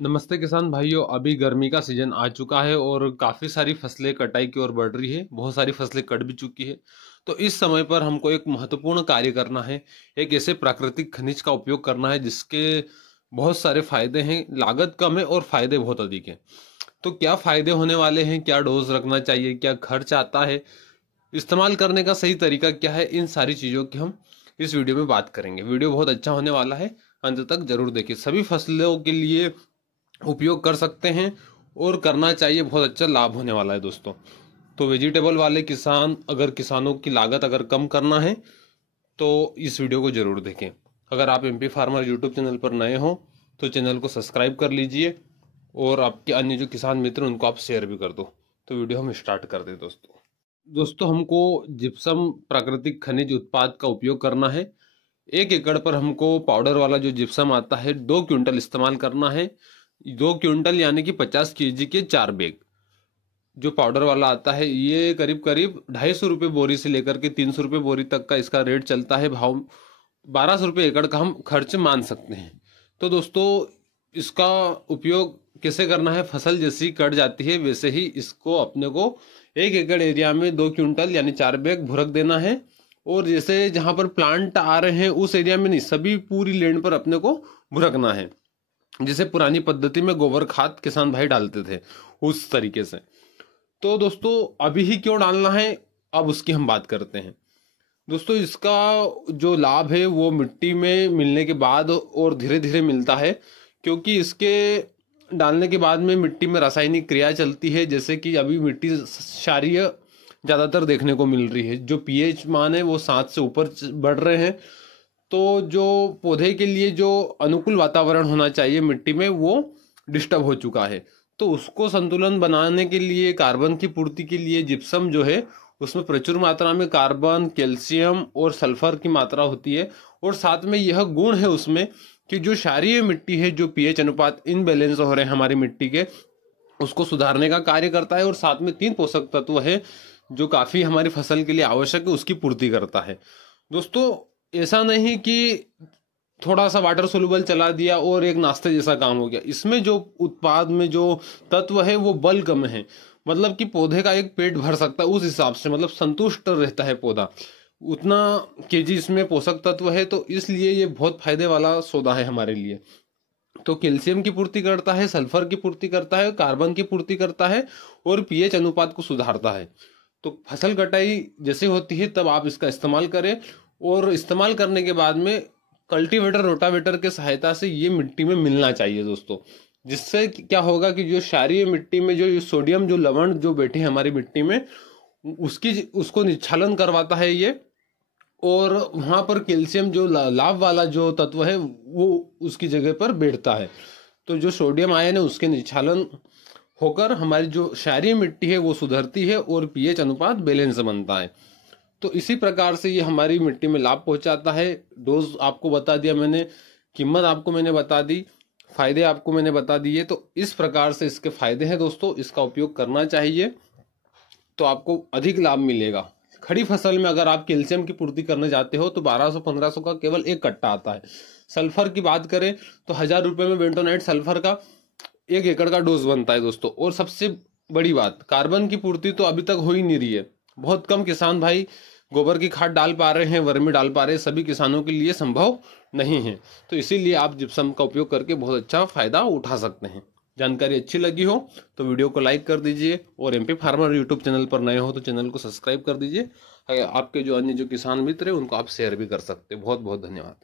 नमस्ते किसान भाइयों। अभी गर्मी का सीजन आ चुका है और काफ़ी सारी फसलें कटाई की ओर बढ़ रही है। बहुत सारी फसलें कट भी चुकी है। तो इस समय पर हमको एक महत्वपूर्ण कार्य करना है। एक ऐसे प्राकृतिक खनिज का उपयोग करना है जिसके बहुत सारे फायदे हैं, लागत कम है और फायदे बहुत अधिक हैं। तो क्या फायदे होने वाले हैं, क्या डोज रखना चाहिए, क्या खर्च आता है, इस्तेमाल करने का सही तरीका क्या है, इन सारी चीज़ों की हम इस वीडियो में बात करेंगे। वीडियो बहुत अच्छा होने वाला है, अंत तक जरूर देखिए। सभी फसलों के लिए उपयोग कर सकते हैं और करना चाहिए, बहुत अच्छा लाभ होने वाला है दोस्तों। तो वेजिटेबल वाले किसान, अगर किसानों की लागत अगर कम करना है तो इस वीडियो को जरूर देखें। अगर आप एमपी फार्मर यूट्यूब चैनल पर नए हो तो चैनल को सब्सक्राइब कर लीजिए और आपके अन्य जो किसान मित्र उनको आप शेयर भी कर दो। तो वीडियो हम स्टार्ट कर दें दोस्तों। दोस्तों, हमको जिप्सम प्राकृतिक खनिज उत्पाद का उपयोग करना है। 1 एकड़ पर हमको पाउडर वाला जो जिप्सम आता है 2 क्विंटल इस्तेमाल करना है। 2 क्विंटल यानी कि 50 kg के 4 बैग जो पाउडर वाला आता है, ये करीब करीब 250 रुपये बोरी से लेकर के 300 रुपये बोरी तक का इसका रेट चलता है। भाव 1200 रुपये एकड़ का हम खर्च मान सकते हैं। तो दोस्तों, इसका उपयोग कैसे करना है? फसल जैसी कट जाती है वैसे ही इसको अपने को 1 एकड़ एरिया में 2 क्विंटल यानी 4 बैग भुरक देना है। और जैसे जहां पर प्लांट आ रहे हैं उस एरिया में नहीं, सभी पूरी लैंड पर अपने को भुरकना है। जैसे पुरानी पद्धति में गोबर खाद किसान भाई डालते थे, उस तरीके से। तो दोस्तों, अभी ही क्यों डालना है, अब उसकी हम बात करते हैं। दोस्तों, इसका जो लाभ है वो मिट्टी में मिलने के बाद और धीरे धीरे मिलता है, क्योंकि इसके डालने के बाद में मिट्टी में रासायनिक क्रिया चलती है। जैसे कि अभी मिट्टी क्षारीय ज़्यादातर देखने को मिल रही है, जो पीएच मान है वो 7 से ऊपर बढ़ रहे हैं। तो जो पौधे के लिए जो अनुकूल वातावरण होना चाहिए मिट्टी में, वो डिस्टर्ब हो चुका है। तो उसको संतुलन बनाने के लिए, कार्बन की पूर्ति के लिए जिप्सम जो है उसमें प्रचुर मात्रा में कार्बन, कैल्शियम और सल्फर की मात्रा होती है। और साथ में यह गुण है उसमें कि जो क्षारीय मिट्टी है, जो पीएच अनुपात इनबैलेंस हो रहे हैं हमारी मिट्टी के, उसको सुधारने का कार्य करता है। और साथ में 3 पोषक तत्व है जो काफी हमारी फसल के लिए आवश्यक है, उसकी पूर्ति करता है। दोस्तों, ऐसा नहीं कि थोड़ा सा वाटर सोल्यूबल चला दिया और एक नाश्ते जैसा काम हो गया। इसमें जो उत्पाद में जो तत्व है वो बल्क में है, मतलब कि पौधे का एक पेट भर सकता है, उस हिसाब से मतलब संतुष्ट रहता है पौधा, उतना केजी इसमें पोषक तत्व है। तो इसलिए ये बहुत फायदे वाला सौदा है हमारे लिए। तो कैल्शियम की पूर्ति करता है, सल्फर की पूर्ति करता है, कार्बन की पूर्ति करता है और पीएच अनुपात को सुधारता है। तो फसल कटाई जैसे होती है तब आप इसका इस्तेमाल करें। और इस्तेमाल करने के बाद में कल्टीवेटर, रोटावेटर के सहायता से ये मिट्टी में मिलना चाहिए दोस्तों। जिससे क्या होगा कि जो क्षारीय मिट्टी में जो सोडियम, जो लवण जो बैठे हैं हमारी मिट्टी में, उसको निच्छालन करवाता है ये। और वहां पर कैल्शियम जो लाभ वाला जो तत्व है वो उसकी जगह पर बैठता है। तो जो सोडियम आयन है उसके निच्छालन होकर हमारी जो क्षारीय मिट्टी है वो सुधरती है और पीएच अनुपात बैलेंस बनता है। तो इसी प्रकार से ये हमारी मिट्टी में लाभ पहुंचाता है। डोज आपको बता दिया मैंने, कीमत आपको मैंने बता दी, फायदे आपको मैंने बता दिए। तो इस प्रकार से इसके फायदे हैं दोस्तों, इसका उपयोग करना चाहिए तो आपको अधिक लाभ मिलेगा। खड़ी फसल में अगर आप कैल्शियम की पूर्ति करने जाते हो तो 1200-1500 का केवल एक कट्टा आता है। सल्फर की बात करें तो 1000 रुपये में बेंटोनाइट सल्फर का 1 एकड़ का डोज बनता है दोस्तों। और सबसे बड़ी बात, कार्बन की पूर्ति तो अभी तक हो ही नहीं रही है। बहुत कम किसान भाई गोबर की खाद डाल पा रहे हैं, वर्मी डाल पा रहे हैं, सभी किसानों के लिए संभव नहीं है। तो इसीलिए आप जिप्सम का उपयोग करके बहुत अच्छा फायदा उठा सकते हैं। जानकारी अच्छी लगी हो तो वीडियो को लाइक कर दीजिए और एमपी फार्मर यूट्यूब चैनल पर नए हो तो चैनल को सब्सक्राइब कर दीजिए। आपके जो अन्य जो किसान मित्र हैं उनको आप शेयर भी कर सकते हैं। बहुत बहुत धन्यवाद।